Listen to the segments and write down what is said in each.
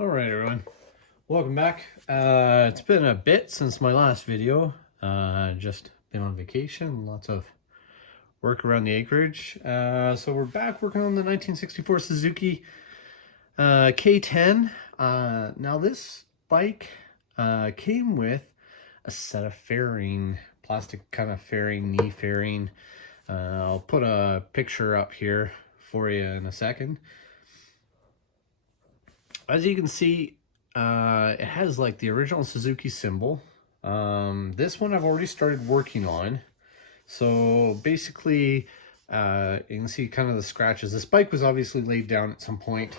All right, everyone. Welcome back. It's been a bit since my last video. Just been on vacation, lots of work around the acreage. So we're back working on the 1964 Suzuki K10. Now this bike came with a set of fairing, plastic kind of fairing, knee fairing. I'll put a picture up here for you in a second. As you can see, it has like the original Suzuki symbol. This one I've already started working on. So basically, you can see kind of the scratches. This bike was obviously laid down at some point.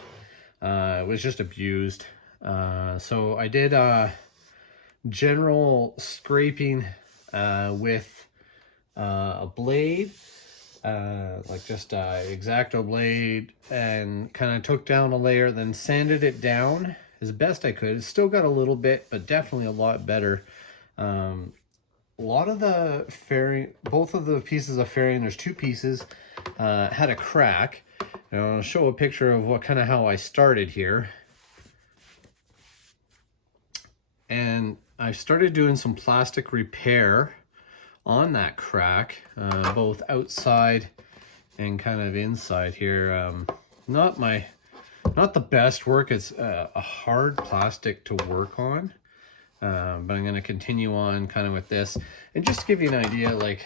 It was just abused. So I did general scraping with a blade, like just a X-Acto blade, and kind of took down a layer, then sanded it down as best I could. It's still got a little bit, but definitely a lot better. A lot of the fairing, both of the pieces of fairing, there's two pieces, had a crack. And I'll show a picture of what how I started here. And I started doing some plastic repair on that crack, both outside and kind of inside here. Not the best work. It's a hard plastic to work on, but I'm going to continue on kind of with this. And just to give you an idea, like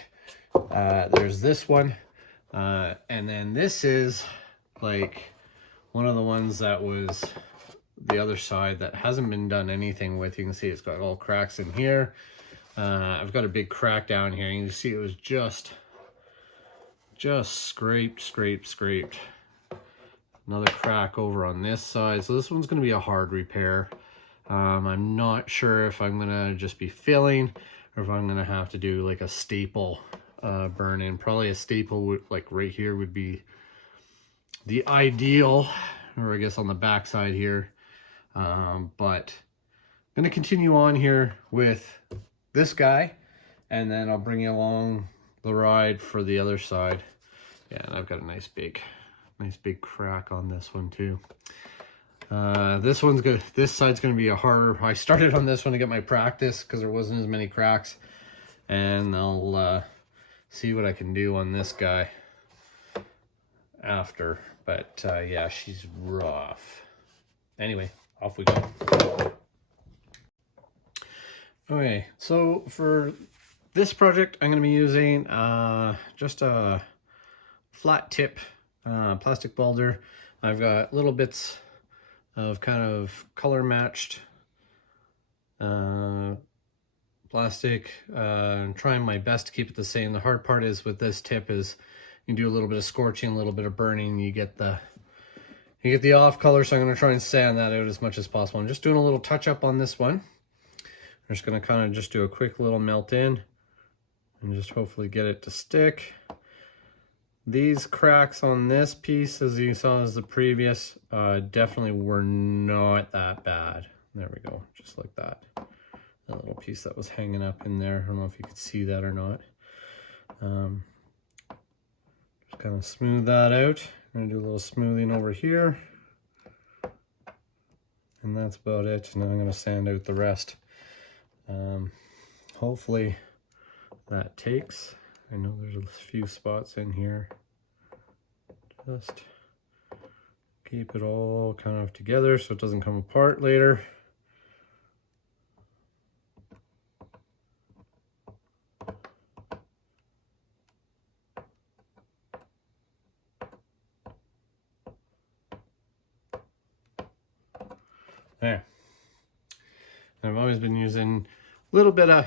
there's this one, and then this is like one of the ones that was the other side that hasn't been done anything with. You can see it's got all cracks in here. I've got a big crack down here. You can see it was just scraped. Another crack over on this side. So this one's going to be a hard repair. I'm not sure if I'm going to just be filling or if I'm going to have to do like a staple burn in. Probably a staple would, like right here, would be the ideal, or I guess on the back side here. But I'm going to continue on here with this guy, and then I'll bring you along the ride for the other side. Yeah, and I've got a nice big crack on this one too. This one's good. This side's going to be a harder. I started on this one to get my practice because there wasn't as many cracks, and I'll see what I can do on this guy after. But yeah, she's rough. Anyway, off we go. Okay, so for this project, I'm going to be using just a flat tip plastic welder. I've got little bits of kind of color matched plastic. I'm trying my best to keep it the same. The hard part is with this tip is you do a little bit of scorching, a little bit of burning, you get the off color. So I'm going to try and sand that out as much as possible. I'm just doing a little touch up on this one. I'm just going to kind of just do a quick little melt in and just hopefully get it to stick. These cracks on this piece, as you saw as the previous, definitely were not that bad. There we go, just like that. That little piece that was hanging up in there. I don't know if you could see that or not. Just kind of smooth that out. I'm going to do a little smoothing over here. And that's about it. Now I'm going to sand out the rest. Hopefully that takes. I know there's a few spots in here. Just keep it all kind of together so it doesn't come apart later. There. I've always been using a little bit of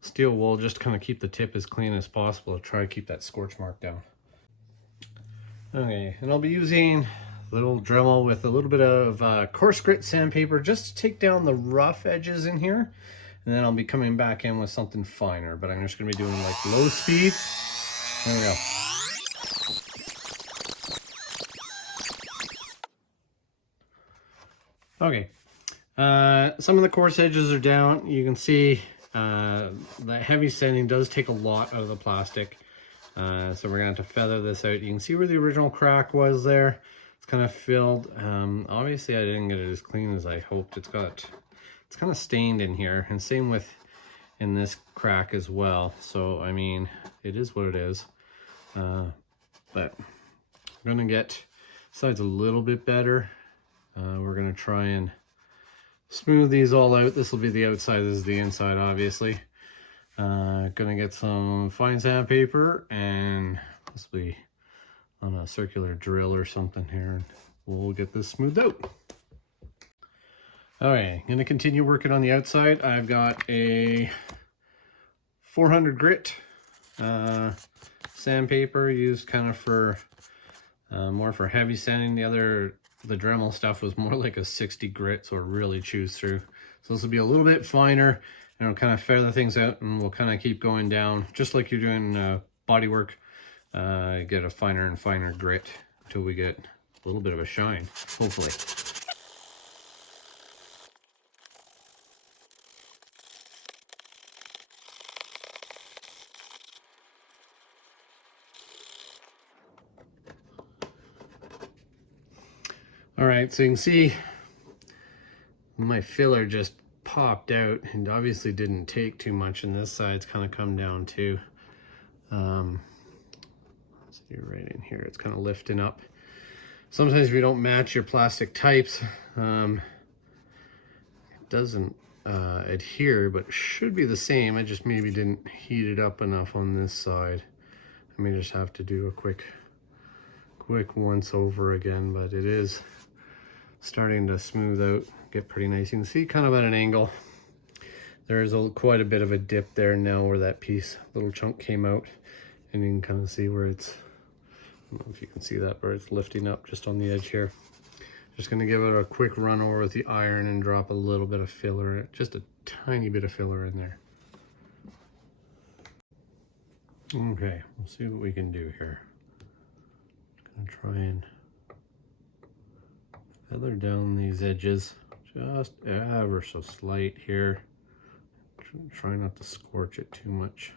steel wool just to kind of keep the tip as clean as possible to try to keep that scorch mark down. Okay, and I'll be using a little Dremel with a little bit of coarse grit sandpaper just to take down the rough edges in here, and then I'll be coming back in with something finer, but I'm just going to be doing like low speed. There we go. Okay, some of the coarse edges are down. You can see that heavy sanding does take a lot out of the plastic. So we're going to have to feather this out. You can see where the original crack was there. It's kind of filled. Obviously I didn't get it as clean as I hoped. It's kind of stained in here, and same with in this crack as well. So I mean, it is what it is. But I'm gonna get sides a little bit better. We're gonna try and smooth these all out. This will be the outside, this is the inside, obviously. Gonna get some fine sandpaper and possibly on a circular drill or something here, and we'll get this smoothed out. All right, I'm gonna continue working on the outside. I've got a 400 grit sandpaper used kind of for more for heavy sanding. The Dremel stuff was more like a 60 grit, so it really chews through. So this will be a little bit finer, and it'll kind of feather things out, and we'll kind of keep going down, just like you're doing body work. Get a finer and finer grit until we get a little bit of a shine, hopefully. All right, so you can see my filler just popped out and obviously didn't take too much, and this side's kind of come down too. See right in here, it's kind of lifting up. Sometimes if you don't match your plastic types, it doesn't adhere, but it should be the same. I just maybe didn't heat it up enough on this side. I may just have to do a quick once over again, but it is starting to smooth out, get pretty nice. You can see kind of at an angle, there's quite a bit of a dip there now where that little chunk came out, and you can kind of see where it's, I don't know if you can see that, but it's lifting up just on the edge here. Just going to give it a quick run over with the iron and drop a little bit of filler, just a tiny bit of filler in there. Okay, we'll see what we can do here. Gonna try and feather down these edges just ever so slight here. Try not to scorch it too much.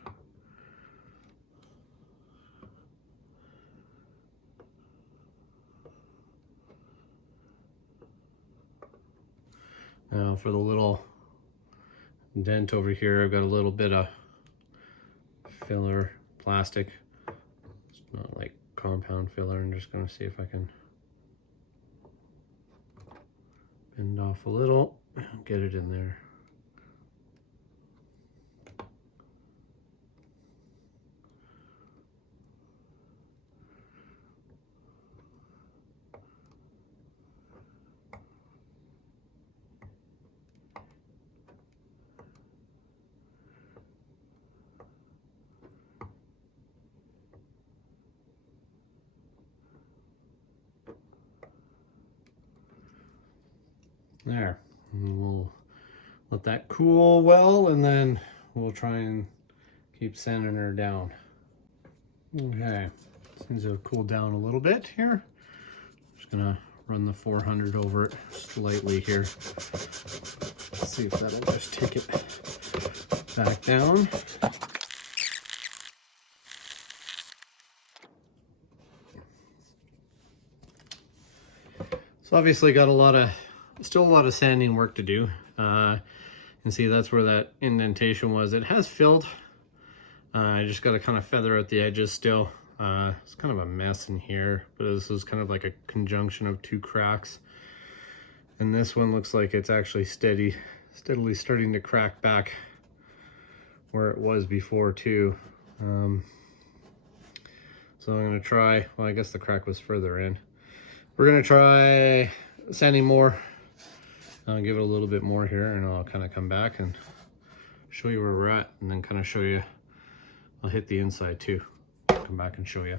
Now for the little dent over here, I've got a little bit of filler plastic. It's not like compound filler. I'm just going to see if I can bend off a little and get it in there. There, and we'll let that cool well, and then we'll try and keep sanding her down. Okay, seems to have cooled down a little bit here. Just gonna run the 400 over it slightly here. Let's see if that'll just take it back down. So obviously got still a lot of sanding work to do. You can see that's where that indentation was. It has filled. I just got to kind of feather out the edges still. It's kind of a mess in here, but this is kind of like a conjunction of two cracks. And this one looks like it's actually steadily starting to crack back where it was before too. So I'm going to try, well, I guess the crack was further in. We're going to try sanding more. I'll give it a little bit more here, and I'll kind of come back and show you where we're at, and then kind of show you, I'll hit the inside too. Come back and show you.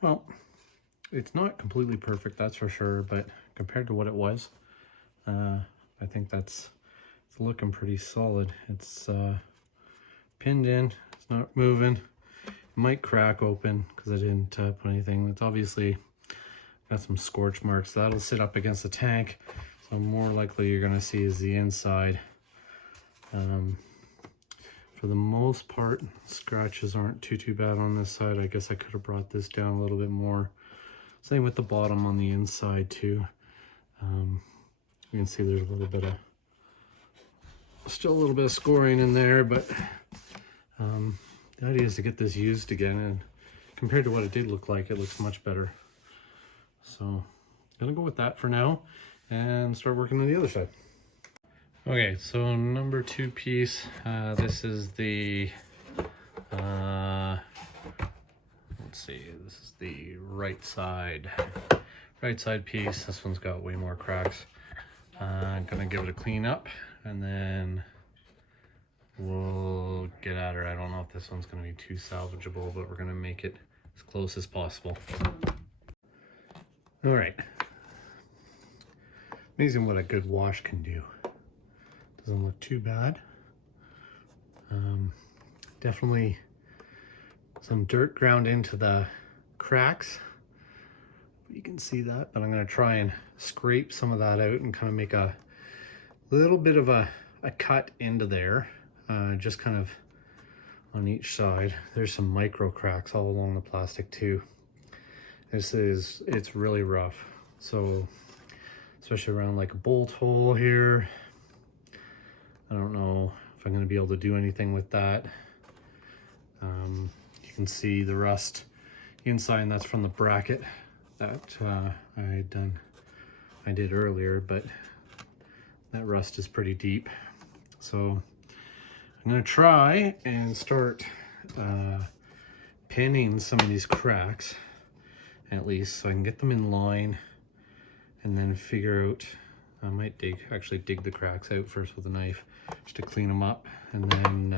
Well, it's not completely perfect, that's for sure, but compared to what it was, I think it's looking pretty solid. It's pinned in, it's not moving. It might crack open because I didn't put anything. It's obviously got some scorch marks. That'll sit up against the tank, so more likely you're gonna see is the inside. For the most part, scratches aren't too bad on this side. I guess I could have brought this down a little bit more. Same with the bottom on the inside too. You can see there's a little bit of, still a little bit of scoring in there, but the idea is to get this used again, and compared to what it did look like, it looks much better. So I'm gonna go with that for now and start working on the other side. Okay, so number 2 piece, this is the, let's see, this is the right side piece. This one's got way more cracks. I'm gonna give it a clean up and then we'll get at her. I don't know if this one's gonna be too salvageable, but we're gonna make it as close as possible. All right, amazing what a good wash can do. Doesn't look too bad. Definitely some dirt ground into the cracks. You can see that, but I'm going to try and scrape some of that out and kind of make a little bit of a cut into there, just kind of on each side. There's some micro cracks all along the plastic too. It's really rough. So especially around like a bolt hole here. I don't know if I'm going to be able to do anything with that. You can see the rust inside, and that's from the bracket that I did earlier, but that rust is pretty deep. So I'm going to try and start pinning some of these cracks, at least, so I can get them in line, and then figure out, I might actually dig the cracks out first with a knife just to clean them up, and then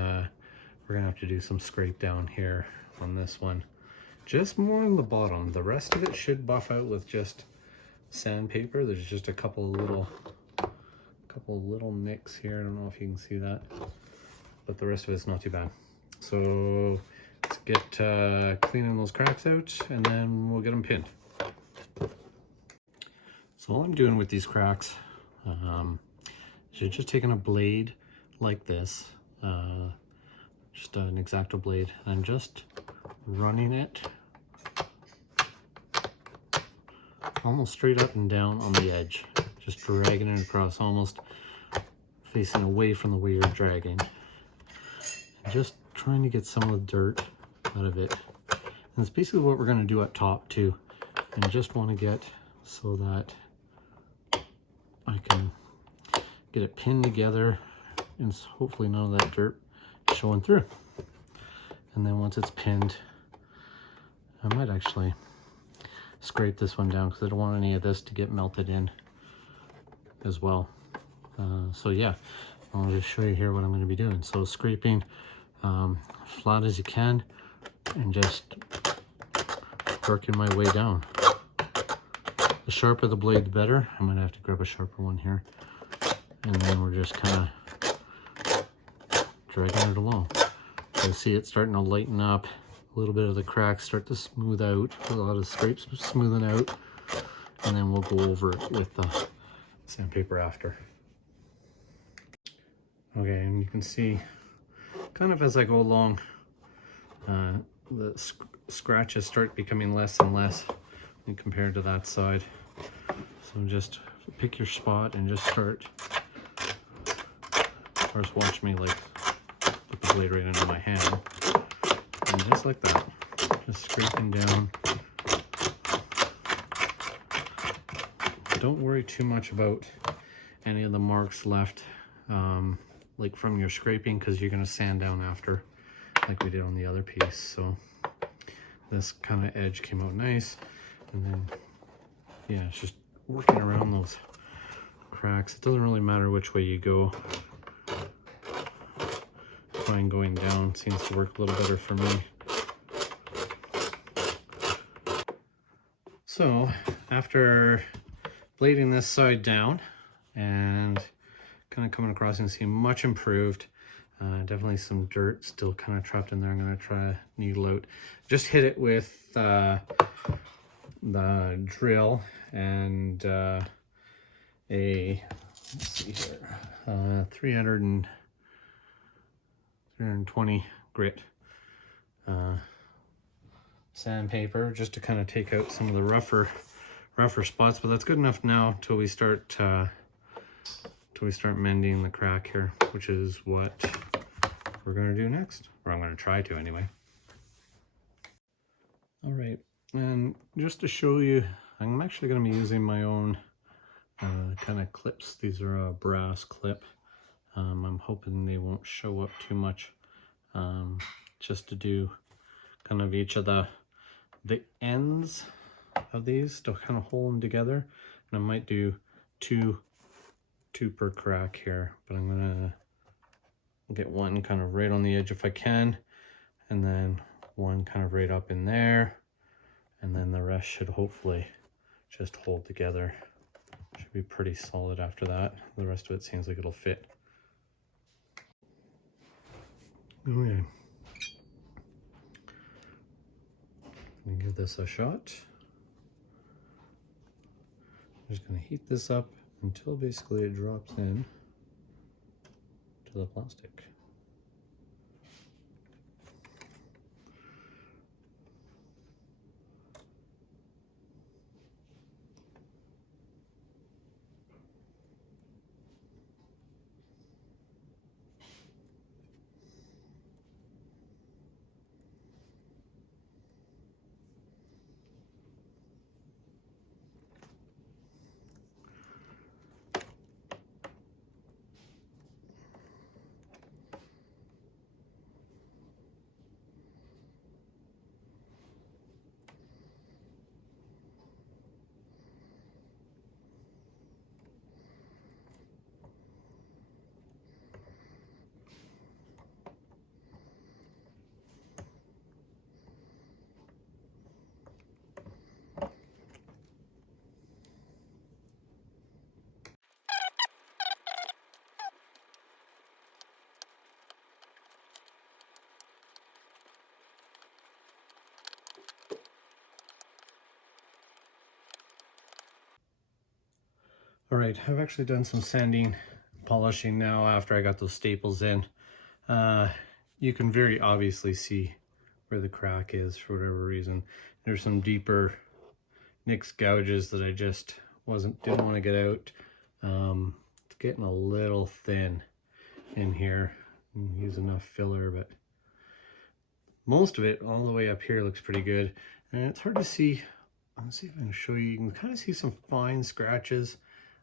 we're gonna have to do some scrape down here on this one, just more on the bottom. The rest of it should buff out with just sandpaper. There's just a couple of little nicks here. I don't know if you can see that, but the rest of it's not too bad. So let's get cleaning those cracks out, and then we'll get them pinned. So all I'm doing with these cracks, is just taking a blade like this, just an X-Acto blade, and just running it almost straight up and down on the edge, just dragging it across, almost facing away from the way you're dragging, and just trying to get some of the dirt out of it. And it's basically what we're going to do up top too, and I just want to get so that I can get it pinned together and hopefully none of that dirt showing through. And then once it's pinned, I might actually scrape this one down because I don't want any of this to get melted in as well. So yeah, I'll just show you here what I'm going to be doing. So scraping flat as you can and just working my way down. The sharper the blade, the better. I might have to grab a sharper one here. And then we're just kind of dragging it along. You see it starting to lighten up. A little bit of the cracks start to smooth out. A lot of scrapes smoothing out. And then we'll go over it with the sandpaper after. Okay, and you can see kind of as I go along, the scratches start becoming less and less compared to that side. So just pick your spot and just start. First, watch me like put the blade right into my hand, and just like that, just scraping down. Don't worry too much about any of the marks left, like from your scraping, because you're going to sand down after, like we did on the other piece. So this kind of edge came out nice, and then yeah, it's just working around those cracks. It doesn't really matter which way you go. Fine, going down seems to work a little better for me. So after blading this side down and kind of coming across, and see much improved. Definitely some dirt still kind of trapped in there. I'm going to try needle out. Just hit it with the drill and a, let's see here, 320 grit sandpaper, just to kind of take out some of the rougher spots. But that's good enough now till we start mending the crack here, which is what we're going to do next, or I'm going to try to anyway. All right, and just to show you, I'm actually going to be using my own kind of clips. These are a brass clip. I'm hoping they won't show up too much, just to do kind of each of the ends of these to kind of hold them together. And I might do two per crack here, but I'm gonna get one kind of right on the edge if I can, and then one kind of right up in there, and then the rest should hopefully just hold together. Should be pretty solid after that. The rest of it seems like it'll fit. Okay, let me give this a shot. I'm just going to heat this up until basically it drops in to the plastic. All right, I've actually done some sanding, polishing now after I got those staples in. You can very obviously see where the crack is for whatever reason. There's some deeper nicks, gouges that I just didn't want to get out. It's getting a little thin in here. Use enough filler, but most of it all the way up here looks pretty good. And it's hard to see. Let's see if I can show you. You can kind of see some fine scratches.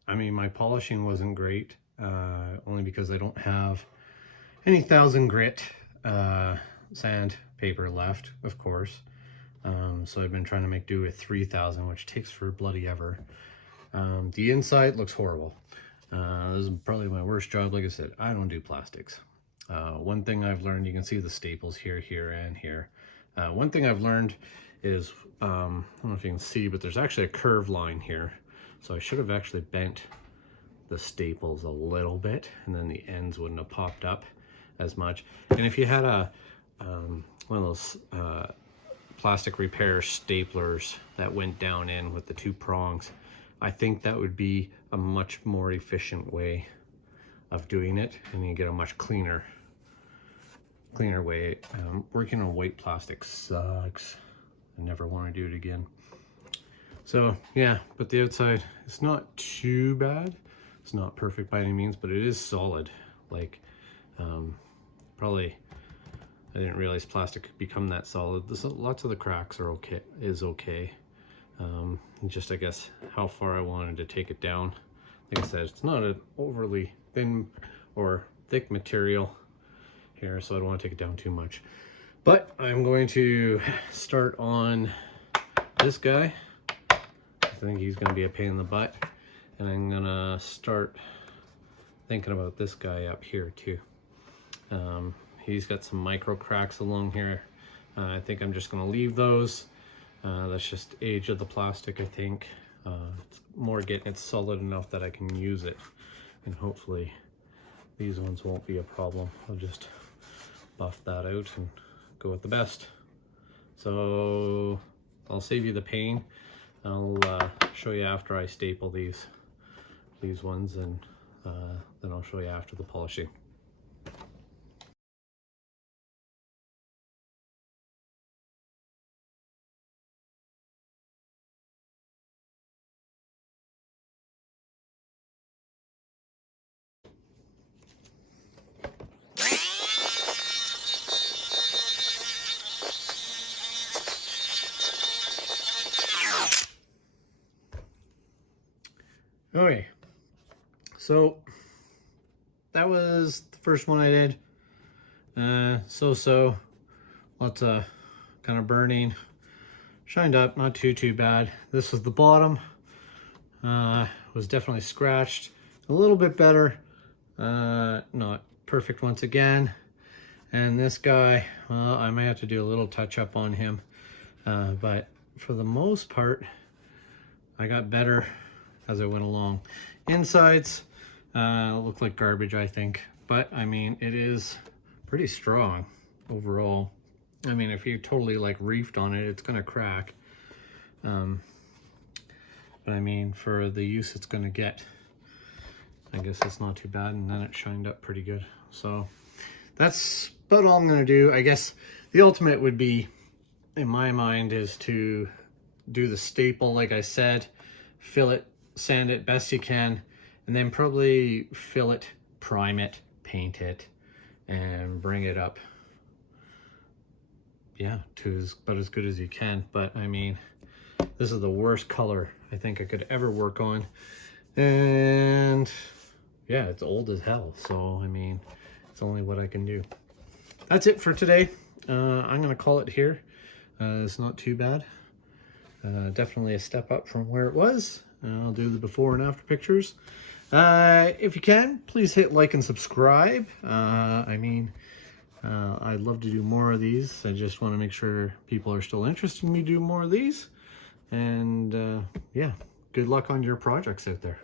I mean, my polishing wasn't great, only because I don't have any 1000 grit sandpaper left, of course. So I've been trying to make do with 3000, which takes for bloody ever. The inside looks horrible. This is probably my worst job. Like I said, I don't do plastics. One thing I've learned, you can see the staples here, here, and here. One thing I've learned is, I don't know if you can see, but there's actually a curved line here. So I should have actually bent the staples a little bit, and then the ends wouldn't have popped up as much. And if you had one of those plastic repair staplers that went down in with the 2 prongs, I think that would be a much more efficient way of doing it, and you get a much cleaner way. Working on white plastic sucks. I never want to do it again. So yeah, but the outside, it's not too bad. It's not perfect by any means, but it is solid. Like, probably, I didn't realize plastic could become that solid. Lots of the cracks are okay, just, I guess, how far I wanted to take it down. Like I said, it's not an overly thin or thick material here, so I don't want to take it down too much. But I'm going to start on this guy. I think he's going to be a pain in the butt, and I'm going to start thinking about this guy up here too. He's got some micro cracks along here. I think I'm just going to leave those That's just age of the plastic, I think. It's more getting it solid enough that I can use it, and hopefully these ones won't be a problem. I'll just buff that out and go with the best. So I'll save you the pain. I'll show you after I staple these ones, and then I'll show you after the polishing. Okay, so that was the first one I did. So lots of kind of burning, shined up, not too bad. This was the bottom. Was definitely scratched, a little bit better, not perfect once again. And this guy, well, I may have to do a little touch up on him, but for the most part I got better as I went along. Insides look like garbage, I think, but I mean, it is pretty strong overall. I mean, if you totally like reefed on it, it's gonna crack. But I mean, for the use it's gonna get, I guess it's not too bad. And then it shined up pretty good. So that's about all I'm gonna do. I guess the ultimate would be, in my mind, is to do the staple like I said, fill it, sand it best you can, and then probably fill it, prime it, paint it, and bring it up, yeah, to about as good as you can. But I mean, this is the worst color I think I could ever work on, and yeah, it's old as hell, so I mean, it's only what I can do. That's it for today. I'm gonna call it here. It's not too bad. Definitely a step up from where it was. I'll do the before and after pictures. If you can, please hit like and subscribe. I mean, I'd love to do more of these. I just want to make sure people are still interested in me doing more of these. And yeah, good luck on your projects out there.